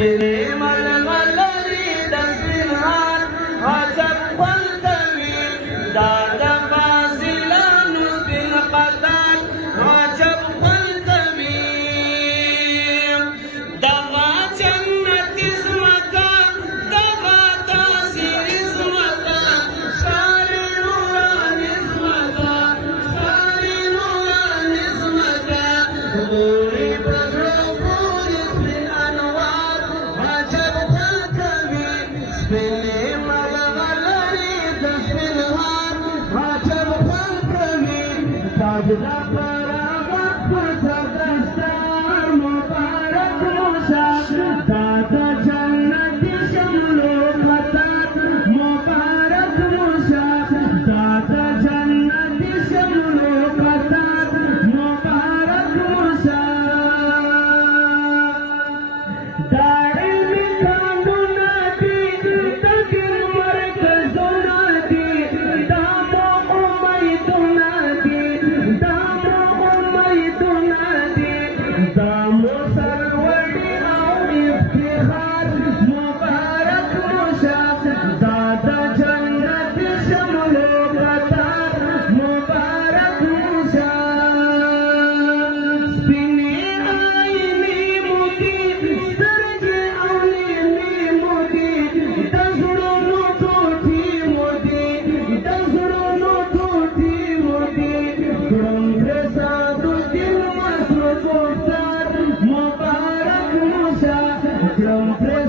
سپینې ملغلرې د سپینهار عجب خوند کوي دا د فاضلانو سپین قطار عجب خوند کوي دغه جنتي ځمکه دغه تاثیري ځمکه ښکاري نوراني ځمکه ښکاري نوراني ځمکه ګوري په زړه پورې سپین انوار عجب خوند کوي سپینې ملغلرې د سپینهار عجب خوند کوي تاجدا برابر په سردستار مبارک موشه دا د جنتي شملو قطار مبارک موشه دا د جنتي شملو قطار مبارک موشه دا علمي کانونه دي د فکر مرکزونه دي دا مو امیدونه دي دا مو امیدونه دي دا مو سرلوړي او افتخار مبارک موشه دا د جنت شملو قطار مبارک موشه سپینې آئینې مو دي سترګې او نیمې مو دي د زړونو ټوټې مو دي د زړونو ټوټې مو دي کړم پرې صادالدین مسعود مختار مبارک موشه کړم پرې